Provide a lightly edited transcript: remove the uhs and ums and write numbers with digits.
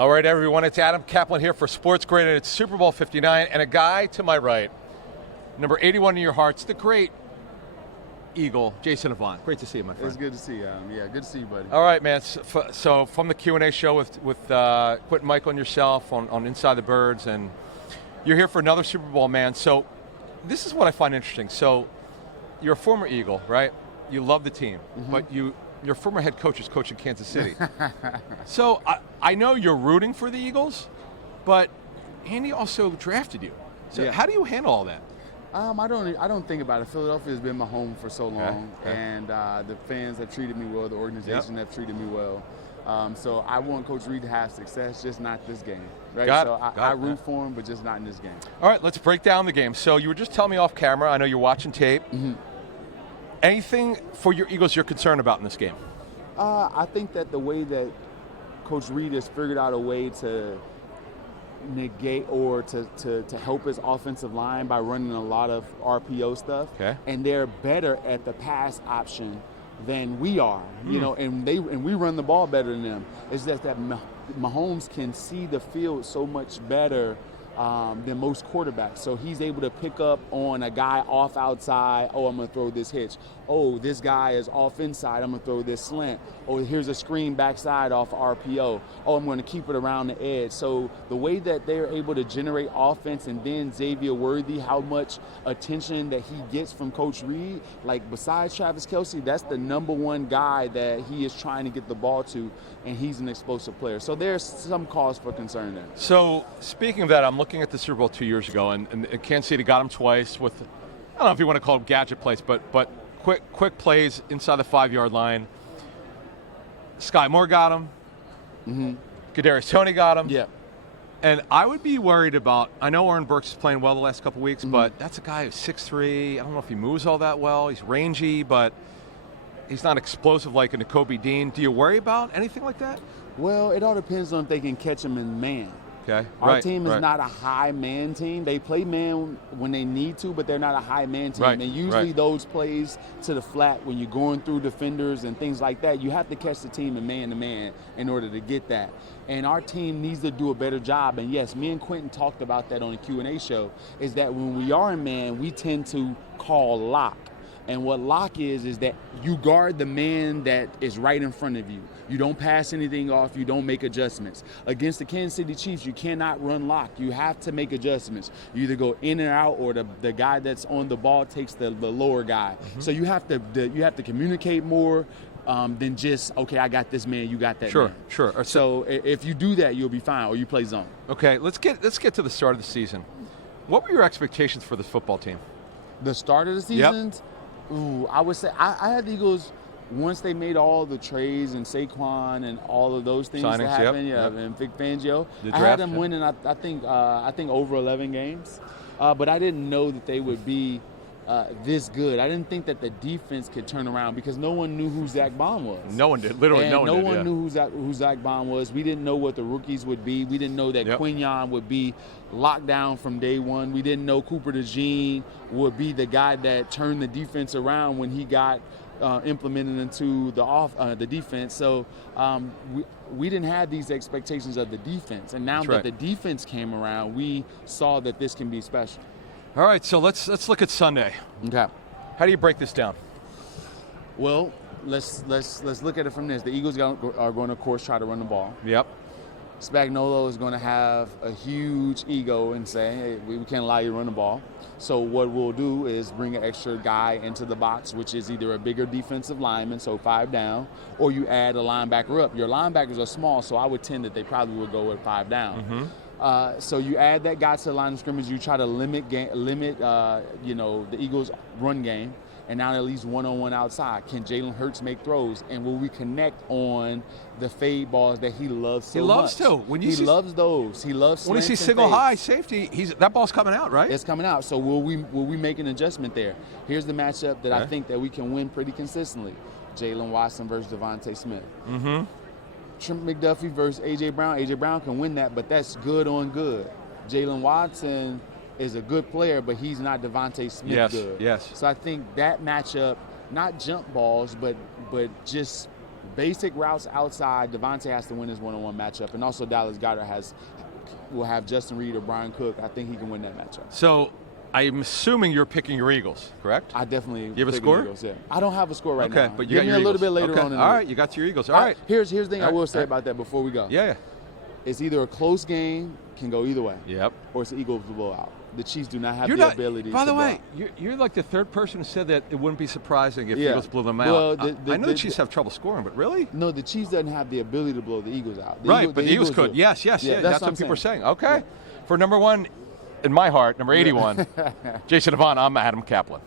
All right, everyone, it's Adam Caplan here for SportsGrid, and it's Super Bowl 59, and a guy to my right, number 81 in your hearts, the great Eagle, Jason Avant. Great to see you, my friend. It's good to see you, Adam. Yeah, good to see you, buddy. All right, man. So from the Q&A show with Quentin Michael and yourself on Inside the Birds, and you're here for another Super Bowl, man. So this is what I find interesting. So you're a former Eagle, right? You love the team, but your former head coach is coaching Kansas City. So I know you're rooting for the Eagles, but Andy also drafted you. So how do you handle all that? I don't think about it. Philadelphia has been my home for so long, and the fans have treated me well. The organization have treated me well. So I want Coach Reid to have success, just not this game. Right? I root for him, but just not in this game. All right, let's break down the game. So you were just telling me off camera. I know you're watching tape. Anything for your Eagles you're concerned about in this game? I think that the way that Coach Reid has figured out a way to negate or to help his offensive line by running a lot of RPO stuff, and they're better at the pass option than we are, you know, and we run the ball better than them. It's just that Mahomes can see the field so much better than most quarterbacks. So he's able to pick up on a guy off outside. Oh, I'm going to throw this hitch. Oh, this guy is off inside. I'm going to throw this slant. Oh, here's a screen backside off RPO. Oh, I'm going to keep it around the edge. So the way that they're able to generate offense, and then Xavier Worthy, how much attention that he gets from Coach Reid, like besides Travis Kelce, that's the number one guy that he is trying to get the ball to, and he's an explosive player. So there's some cause for concern there. So speaking of that, I'm looking at the Super Bowl 2 years ago, and Kansas City got him twice with, I don't know if you want to call them gadget plays, but quick plays inside the 5-yard line. Sky Moore got him. Kadarius Toney got him. Yeah. And I would be worried about, I know Aaron Burks is playing well the last couple weeks, but that's a guy who's 6'3". I don't know if he moves all that well. He's rangy, but he's not explosive like a Nakobe Dean. Do you worry about anything like that? Well, it all depends on if they can catch him in man. Okay. Our team is not a high man team. They play man when they need to, but they're not a high man team. And usually those plays to the flat, when you're going through defenders and things like that, you have to catch the team in man-to-man in order to get that. And our team needs to do a better job. And yes, me and Quentin talked about that on the Q&A show, is that when we are in man, we tend to call lock. And what lock is that you guard the man that is right in front of you. You don't pass anything off. You don't make adjustments. Against the Kansas City Chiefs, you cannot run lock. You have to make adjustments. You either go in and out, or the guy that's on the ball takes the lower guy. So you have to communicate more than just, okay, I got this man, you got that man. Sure. So if you do that, you'll be fine, or you play zone. Okay, let's get to the start of the season. What were your expectations for this football team? The start of the season? Ooh, I would say I had the Eagles once they made all the trades and Saquon and all of those things that happened. And Vic Fangio. I had them winning. I think over 11 games, but I didn't know that they would be this good. I didn't think that the defense could turn around, because no one knew who Zach Bond was. No one did. Literally, and no one did. No one knew who Zach Bond was. We didn't know what the rookies would be. We didn't know that Quinyon would be locked down from day one. We didn't know Cooper DeJean would be the guy that turned the defense around when he got implemented into the defense. So we didn't have these expectations of the defense. And now that the defense came around, we saw that this can be special. All right, so let's look at Sunday. Okay. How do you break this down? Well, let's look at it from this. The Eagles are going to, of course, try to run the ball. Yep. Spagnuolo is going to have a huge ego and say, hey, we can't allow you to run the ball. So what we'll do is bring an extra guy into the box, which is either a bigger defensive lineman, so 5 down, or you add a linebacker up. Your linebackers are small, so I would tend that they probably would go with 5 down. So you add that guy to the line of scrimmage. You try to limit the Eagles' run game, and now at least one-on-one outside. Can Jalen Hurts make throws? And will we connect on the fade balls that he loves so much? He loves to. He loves those. He loves when he sees single high safety, that ball's coming out, right? It's coming out. So will we make an adjustment there? Here's the matchup that I think that we can win pretty consistently. Jalen Watson versus Devontae Smith. Trent McDuffie versus A.J. Brown. A.J. Brown can win that, but that's good on good. Jalen Watson is a good player, but he's not Devontae Smith good. Yes. So I think that matchup, not jump balls, but just basic routes outside, Devontae has to win his one-on-one matchup, and also Dallas Goedert will have Justin Reed or Brian Cook. I think he can win that matchup. So I'm assuming you're picking your Eagles, correct? I definitely. You have a score? Eagles, yeah. I don't have a score right now. Okay, but you Give got me your a little Eagles. bit later Okay. on. All right, you got your Eagles. All right. Here's the thing I will say right. about that before we go. Yeah. It's either a close game, can go either way. Yep. Or it's an Eagles blowout. The Chiefs do not have You're the not, ability. by the to way, block. you're like the third person who said that it wouldn't be surprising if Yeah. Eagles blew them out. Well, I know the Chiefs have trouble scoring, but really? No, the Chiefs doesn't have the ability to blow the Eagles out. Right, but the Eagles could. do. Yes. Yeah, That's what people are saying. Okay. For number one, in my heart, number 81, Jason Avant, I'm Adam Caplan.